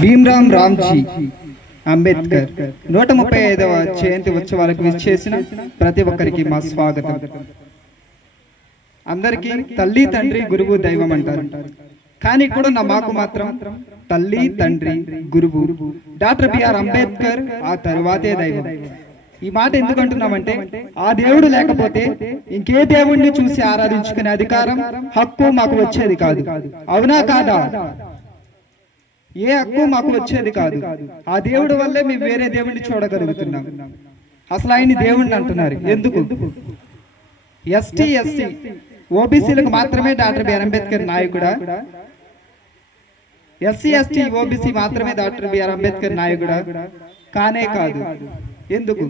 భీమ్రామ్ రామ్జీ అంబేద్కర్ 135వ జయంతి ఉత్సవాలకు విచ్చేసిన ప్రతి ఒక్కరికి మా స్వాగతం. అందరికీ తల్లి, తండ్రి, గురువు, దైవం అంటారు. కానీ కూడా మాకు మాత్రం తల్లి, తండ్రి, గురువు డాక్టర్ బిఆర్ అంబేద్కర్ ఆ తరువాతే దైవం. ఈ మాట ఎందుకు అంటున్నామంటే, ఆ దేవుడు లేకపోతే ఇంకే దేవుణ్ణి చూసి ఆరాధించుకునే అధికారం, హక్కు మాకు వచ్చేది కాదు. అవునా కాదా? ఏ హక్కు మాకు వచ్చేది కాదు. ఆ దేవుడి వల్లే మేము వేరే దేవుడిని చూడగలుగుతున్నాం. అసలు ఆయన్ని దేవుడిని అంటున్నారు ఎందుకు? ఎస్టీ, ఎస్సీ, ఓబీసీలకు మాత్రమే డాక్టర్ బిఆర్ అంబేద్కర్ నాయకుడా? ఎస్సీ, ఎస్టీ, ఓబీసీ మాత్రమే డాక్టర్ బిఆర్ అంబేద్కర్ నాయకుడా? కానే కాదు. ఎందుకు?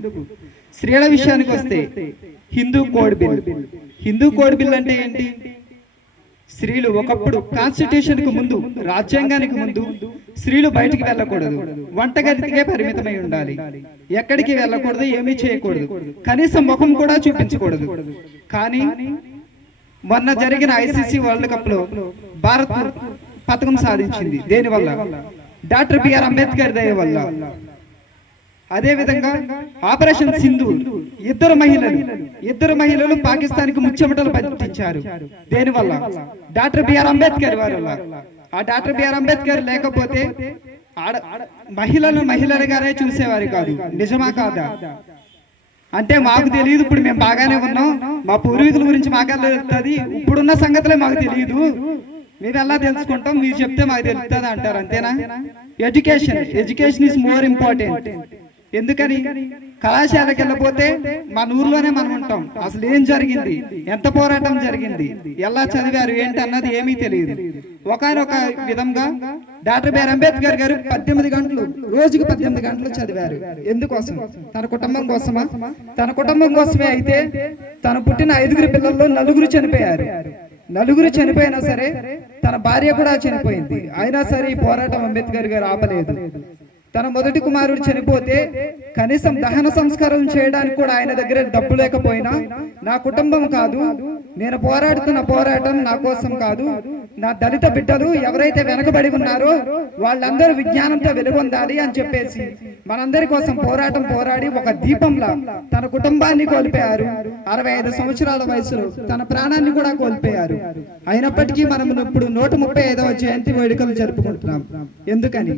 స్త్రీల విషయానికి వస్తే Hindu code bill. Hindu code bill అంటే ఏంటి? స్త్రీలు ఒకప్పుడు కాన్స్టిట్యూషన్ కు ముందు, రాజ్యాంగానికి ముందు స్త్రీలు బయటికి వెళ్ళకూడదు, వంటగదికే పరిమితమై ఉండాలి, ఎక్కడికి వెళ్ళకూడదు, ఏమీ చేయకూడదు, కనీసం ముఖం కూడా చూపించకూడదు. కానీ మొన్న జరిగిన ఐసీసీ వరల్డ్ కప్ లో భారత్ పథకం సాధించింది. దేనివల్ల? డాక్టర్ బిఆర్ అంబేద్కర్ దయ వల్ల. అదే విధంగా ఆపరేషన్ సింధు ఇద్దరు మహిళలు పాకిస్తాన్ కు ముచ్చెమటలు పట్టించారు. దేనివల్ల? డాక్టర్ బిఆర్ అంబేద్కర్ వల్ల. ఆ డాక్టర్ బిఆర్ అంబేద్కర్ లేకపోతే మహిళలుగానే చూసేవారు కాదు. నిజమా కాదా? అంటే మాకు తెలియదు, ఇప్పుడు మేము బాగానే ఉన్నాం, మా పూర్వీకుల గురించి మాకు తెలుస్తుంది, ఇప్పుడున్న సంగతులే మాకు తెలియదు, మీరు ఎలా తెలుసుకుంటాం, మీరు చెప్తే మాకు తెలుస్తుంది అంటారు. అంతేనా? Education is more important. ఎందుకని? కళాశాలకు వెళ్ళిపోతే మన ఊర్లోనే మనం ఉంటాం. అసలు ఏం జరిగింది, ఎంత పోరాటం జరిగింది, ఎలా చదివారు ఏంటి అన్నది ఏమీ తెలియదు. ఒకనొక విధంగా డాక్టర్ బిఆర్ అంబేద్కర్ గారు 18 గంటలు, రోజుకు 18 గంటలు చదివారు. ఎందుకోసం? తన కుటుంబం కోసమా? తన కుటుంబం కోసమే. అయితే తను పుట్టిన 5 పిల్లల్లో 4 చనిపోయారు. 4 చనిపోయినా సరే తన భార్య కూడా చనిపోయింది. అయినా సరే ఈ పోరాటం అంబేద్కర్ గారు ఆపలేదు. తన మొదటి కుమారుడు చనిపోతే కనీసం దహన సంస్కారం చేయడానికి కూడా ఆయన దగ్గర డబ్బు లేకపోయినా, నా కుటుంబం కాదు, నేను పోరాడుతున్న పోరాటం నా కోసం కాదు, నా దళిత బిడ్డలు ఎవరైతే వెనకబడి ఉన్నారో వాళ్ళందరూ విజ్ఞానంతో వెలుగొందాలి అని చెప్పేసి మనందరి కోసం పోరాడి ఒక దీపంలా తన కుటుంబాన్ని కోల్పోయారు. 65 సంవత్సరాల వయసులో తన ప్రాణాన్ని కూడా కోల్పోయారు. అయినప్పటికీ మనం ఇప్పుడు 135వ జయంతి వేడుకలు జరుపుకుంటున్నాం. ఎందుకని?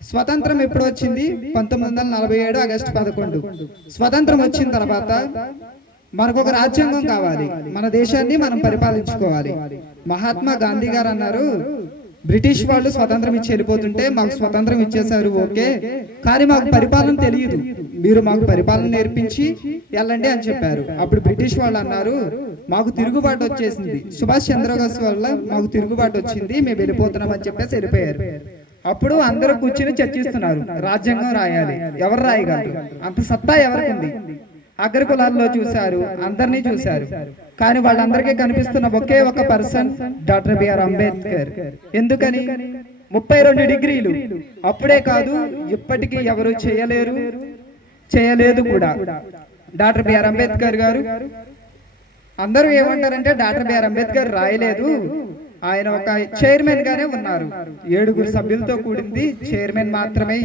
స్వతంత్రం ఎప్పుడు వచ్చింది? 1947 ఆగస్టు 11. స్వతంత్రం వచ్చిన తర్వాత మనకు ఒక రాజ్యాంగం కావాలి, మన దేశాన్ని మనం పరిపాలించుకోవాలి. మహాత్మా గాంధీ గారు అన్నారు, బ్రిటిష్ వాళ్ళు స్వతంత్రం ఇచ్చి వెళ్ళిపోతుంటే మాకు స్వతంత్రం ఇచ్చేశారు, ఓకే, కానీ మాకు పరిపాలన తెలియదు, మీరు మాకు పరిపాలన నేర్పించి వెళ్ళండి అని చెప్పారు. అప్పుడు బ్రిటిష్ వాళ్ళు అన్నారు, మాకు తిరుగుబాటు వచ్చేసింది, సుభాష్ చంద్రబోస్ వల్ల మాకు తిరుగుబాటు వచ్చింది, మేము వెళ్ళిపోతున్నాం అని చెప్పేసి వెళ్ళిపోయారు. అప్పుడు అందరూ కూర్చుని చర్చిస్తున్నారు, రాజ్యాంగం రాయాలి, ఎవరు రాయగలరు, అంత సత్తా ఎవరికి ఉంది? అగ్రకులాల్లో చూశారు, అందరినీ చూశారు, కానీ వాళ్ళందరికీ కనిపిస్తున్న ఒకే ఒక పర్సన్ డాక్టర్ బిఆర్ అంబేద్కర్. ఎందుకని? 32 డిగ్రీలు. అప్పుడే కాదు, ఇప్పటికీ ఎవరు చేయలేదు కూడా. డాక్టర్ బిఆర్ అంబేద్కర్ గారు, అందరూ ఏమంటారంటే డాక్టర్ బిఆర్ అంబేద్కర్ రాయలేదు, ఆయన ఒక చైర్మన్ గానే ఉన్నారు, 7 సభ్యులతో కూడింది చైర్మన్ మాత్రమే,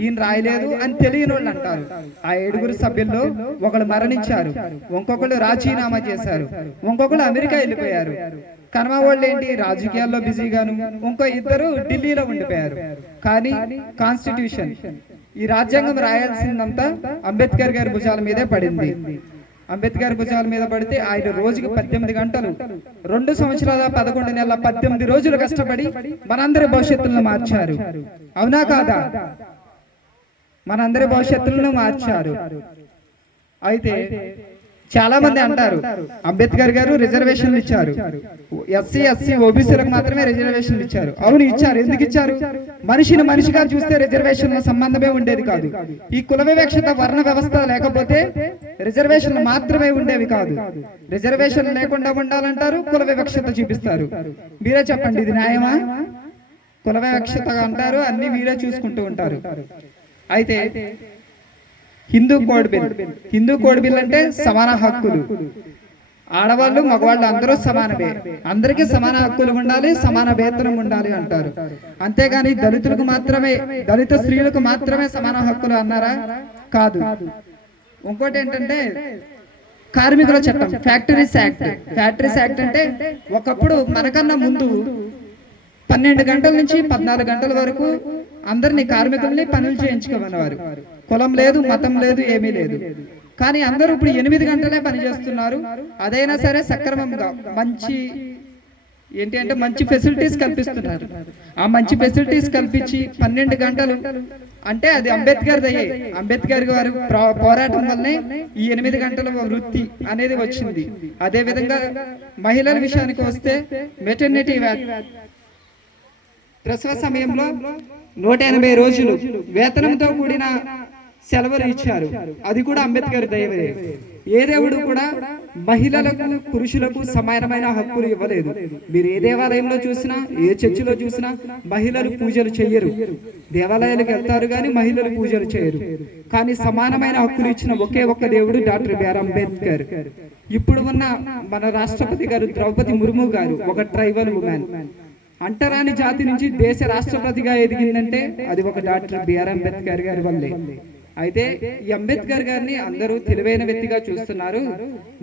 ఈయన రాయలేదు అని తెలియని వాళ్ళు అంటారు. ఆ 7 సభ్యుల్లో ఒకళ్ళు మరణించారు, ఇంకొకళ్ళు రాజీనామా చేశారు, ఇంకొకళ్ళు అమెరికా వెళ్ళిపోయారు. కనమ వాళ్ళు ఏంటి, రాజకీయాల్లో బిజీగాను, ఇంకో 2 ఢిల్లీలో ఉండిపోయారు. కానీ కాన్స్టిట్యూషన్, ఈ రాజ్యాంగం రాయాల్సిందంతా అంబేద్కర్ గారి భుజాల మీదే పడింది. అంబేద్కర్ భుజాల మీద పడితే ఆయన రోజుకి 18 గంటలు, 2 సంవత్సరాల 11 నెలల 18 రోజులు కష్టపడి మనందరి భవిష్యత్తులను మార్చారు. అవునా కాదా? మనందరి భవిష్యత్తులను మార్చారు. అయితే చాలా మంది అంటారు, అంబేద్కర్ గారు రిజర్వేషన్లు ఇచ్చారు, ఎస్సీ, ఎస్సీ, ఓబీసీలకు మాత్రమే రిజర్వేషన్లు ఇచ్చారు. అవును, ఇచ్చారు. ఎందుకు ఇచ్చారు? మనిషిని మనిషిగా చూస్తే రిజర్వేషన్ల సంబంధమే ఉండేది కాదు. ఈ కుల వివక్షత, వర్ణ వ్యవస్థ లేకపోతే రిజర్వేషన్లు మాత్రమే ఉండేవి కాదు. రిజర్వేషన్లు లేకుండా ఉండాలంటారు, కుల వివక్షత చూపిస్తారు. మీరే చెప్పండి, ఇది న్యాయమా? కుల వివక్షత అంటారు, అన్ని మీరే చూసుకుంటూ ఉంటారు. అయితే హిందూ కోడ్ బిల్ అంటే సమాన హక్కులు. ఆడవాళ్ళు మగవాళ్ళు అందరూ సమానమే, అందరికీ సమాన హక్కులు ఉండాలి, సమాన వేతనం ఉండాలి అంటారు. అంతేగాని దళితులకు మాత్రమే, దళిత స్త్రీలకు మాత్రమే సమాన హక్కులు అన్నారా? కాదు. ఇంకోటి ఏంటంటే కార్మికుల చట్టం, ఫ్యాక్టరీస్ యాక్ట్. ఫ్యాక్టరీస్ యాక్ట్ అంటే ఒకప్పుడు మనకన్నా ముందు 12 గంటల నుంచి 14 గంటల వరకు అందరినీ కార్మికుల్ని పనులు చేయించుకోమనేవారు. కులం లేదు, మతం లేదు, ఏమీ లేదు. కానీ అందరూ ఇప్పుడు 8 గంటలే పని చేస్తున్నారు. అదైనా సరే సక్రమంగా మంచి ఏంటి అంటే మంచి ఫెసిలిటీస్ కల్పిస్తున్నారు. ఆ మంచి ఫెసిలిటీస్ కల్పించి 12 గంటలు అంటే అది అంబేద్కర్ దయ్యే. అంబేద్కర్ గారు పోరాటం వల్లనే ఈ 8 గంటల వృత్తి అనేది వచ్చింది. అదే విధంగా మహిళల విషయానికి వస్తే మెటర్నిటీ ప్రసవ సమయంలో 180 రోజులు వేతనంతో కూడిన సెలవులు ఇచ్చారు. అది కూడా అంబేద్కర్ దయవే. ఏ దేవుడు కూడా మహిళలకు పురుషులకు సమానమైన హక్కులు ఇవ్వలేదు. మీరు ఏ దేవాలయంలో చూసినా, ఏ చర్చిలో చూసినా మహిళలు పూజలు చెయ్యరు. దేవాలయాలకు వెళ్తారు కానీ మహిళలు పూజలు చేయరు. కానీ సమానమైన హక్కులు ఇచ్చిన ఒకే ఒక్క దేవుడు డాక్టర్ బిఆర్ అంబేద్కర్. ఇప్పుడు ఉన్న మన రాష్ట్రపతి గారు ద్రౌపది ముర్ము గారు ఒక ట్రైబల్ ఉమెన్. అంటరాని జాతి నుంచి దేశ రాష్ట్రపతిగా ఎదిగిందంటే అది ఒక డాక్టర్ బిఆర్ అంబేద్కర్ గారి వల్లే. అయితే ఈ అంబేద్కర్ గారిని అందరూ తెలివైన వ్యక్తిగా చూస్తున్నారు,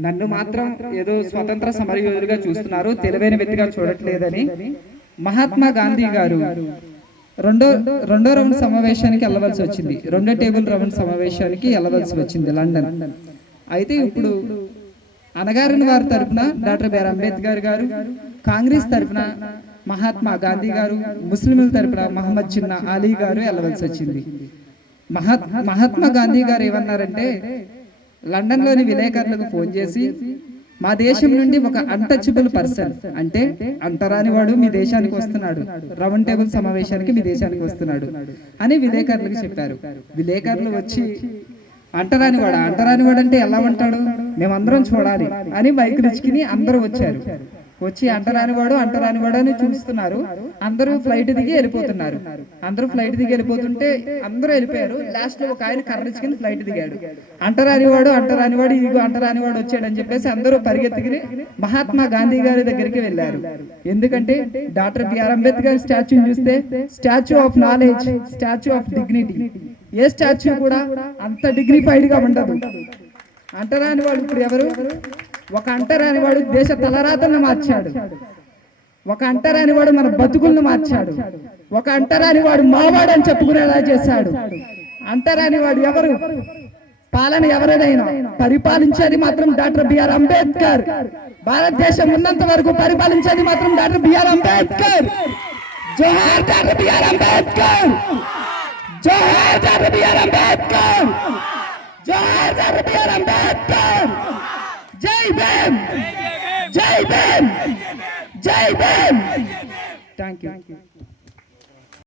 నన్ను మాత్రం ఏదో స్వతంత్ర సమరయోధుడిగా చూస్తున్నారు, తెలివైన వ్యక్తిగా చూడట్లేదని మహాత్మా గాంధీ గారు రెండో రౌండ్ సమావేశానికి వెళ్ళవలసి వచ్చింది. రెండో టేబుల్ రౌండ్ సమావేశానికి వెళ్ళవలసి వచ్చింది లండన్. అయితే ఇప్పుడు అనగారిన వారి తరఫున డాక్టర్ బిఆర్ అంబేద్కర్ గారు, కాంగ్రెస్ తరఫున మహాత్మా గాంధీ గారు, ముస్లింల తరఫున మహమ్మద్ చిన్నా అలీ గారు వెళ్ళవలసి వచ్చింది. మహాత్మా గాంధీ గారు ఏమన్నారంటే లండన్లోని విలేకరులకు ఫోన్ చేసి, మా దేశం నుండి ఒక అన్టచబుల్ పర్సన్ అంటే అంటరాని వాడు మీ దేశానికి వస్తున్నాడు, రౌండ్ టేబుల్ సమావేశానికి మీ దేశానికి వస్తున్నాడు అని విలేకరులకు చెప్పారు. విలేకరులు వచ్చి అంటరాని వాడు అంటే ఎలా ఉంటాడు, మేమందరం చూడాలి అని మైకులు ఇచ్చుకుని అందరూ వచ్చారు. వచ్చి అంటరాని వాడు అని చూస్తున్నారు. అందరూ ఫ్లైట్ దిగి వెళ్ళిపోతున్నారు. అందరూ ఫ్లైట్ దిగి వెళ్ళిపోతుంటే అందరూ వెళ్ళిపోయారు. లాస్ట్ లో ఒక ఆయన కర్రచ్చుకుని ఫ్లైట్ దిగాడు. అంటరాని వాడు ఇదిగో అంటరాని వాడు వచ్చాడు అని చెప్పేసి అందరూ పరిగెత్తుకుని మహాత్మా గాంధీ గారి దగ్గరికి వెళ్ళారు. ఎందుకంటే డాక్టర్ బిఆర్ అంబేద్కర్ స్టాచ్యూని చూస్తే statue of knowledge, statue of dignity, A statue కూడా అంత డిగ్నిఫైడ్ గా ఉండదు. అంటరాని వాడు ఇప్పుడు ఎవరు? ఒక అంటరాని వాడు దేశ తలరాతలను మార్చాడు. ఒక అంటరాని వాడు మన బతుకులను మార్చాడు. ఒక అంటరాని వాడు మావాడు అని చెప్పుకునేలా చేశాడు. అంటరాని వాడు ఎవరు? పాలన ఎవరైనా పరిపాలించేది మాత్రం డాక్టర్ బిఆర్ అంబేద్కర్. భారతదేశం ఉన్నంత వరకు పరిపాలించేది మాత్రం డాక్టర్ బిఆర్ అంబేద్కర్. జోహార్ డాక్టర్ బిఆర్ అంబేద్కర్. జోహార్ డాక్టర్ బిఆర్ అంబేద్కర్. జోహార్ డాక్టర్ బిఆర్ అంబేద్కర్. జై భీమ్, జై భీమ్, జై భీమ్. Thank you.